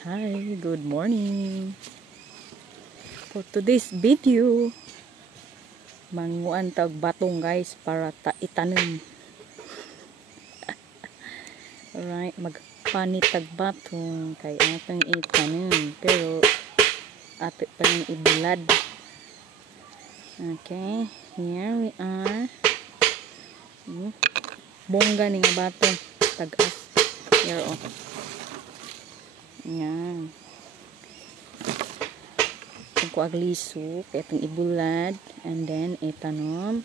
Hi, good morning. For today's video, manguan tag batong guys para itanim. Alright, magpanitag batong kay atong itanim. Pero ato pa ning ibulad. Okay, here we are. Bongga ni nga batong tagas. Here oh. Yan. Itong ko aglisok, itong ibulad, and then itanom.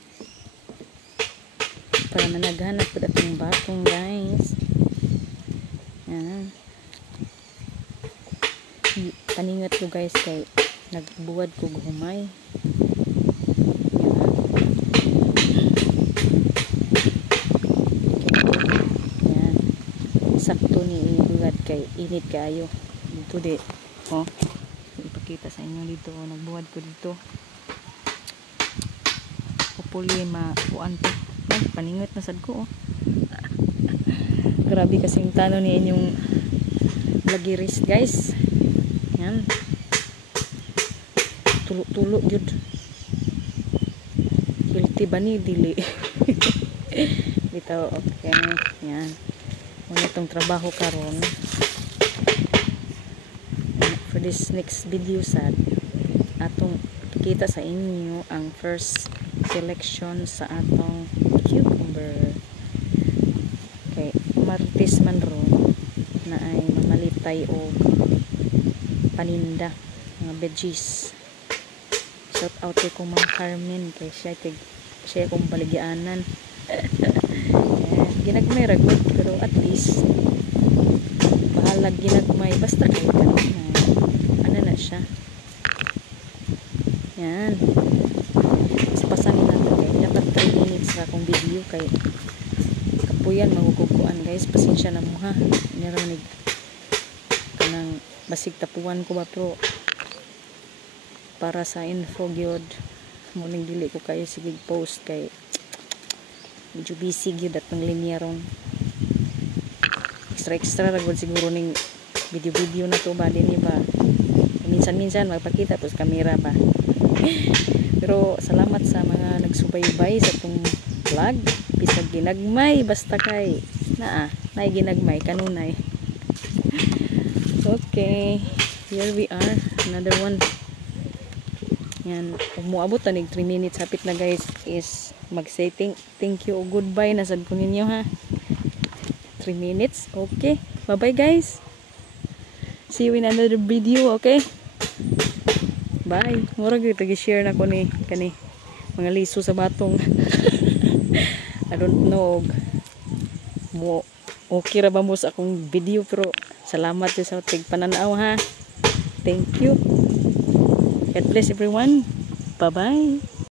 Para managhanap po itong batong guys. Yan. Paningat ko guys kay nagbuwad ko gumay. Yan. Sakto ni ibulad kay init kayo. Dito di. Oh. Ipakita sa inyo dito. Nagbuwad ko dito. Hopefully makuan to. Paningat na sad ko oh. Grabe kasing tano ni inyong lagiris guys. Yan. Tulo-tulo yun. Guilty ba ni dili? Dito okay. Yan. Muna itong trabaho karon. For this next video sad atong kita sa inyo ang first selection sa atong cucumber. Okay, martis man ron na ay mamalitay o paninda mga veggies. Shout out kay kong Ma'am Carmen kay siya kong baligyanan. Ginagmay ragot pero at least bahalag ginagmay basta kay kanina ano na siya. Yan, pasangin natin kay dapat 3 minutes sa akong video kay kapuyan maguguguan guys, pasensya na mo ha. Niranig kanang basig tapuan ko ba pero para sa info gyud muning dili ko kayo sige post kay medyo busy gyud atong linya ron. Extra ragod siguro ning video na to ba dinhi ba minsan magpakita pos kamera ba. Pero salamat sa mga nagsubaybay sa itong vlog. Bisag ginagmay basta kay naa ginagmay kanunay. Okay, here we are, another one. Yan, umuabot na nig 3 minutes hapit na guys is mag-say thank you o goodbye na sad ko ninyo ha. 3 minutes. Okay, bye bye guys, see you in another video. Okay, bye. Murag gyud tagi-share na ko ni kani mga liso sa batong. I don't know mo okay ra ba mo sa akong video pero salamat sa tig pananaw ha. Thank you. God bless everyone. Bye bye.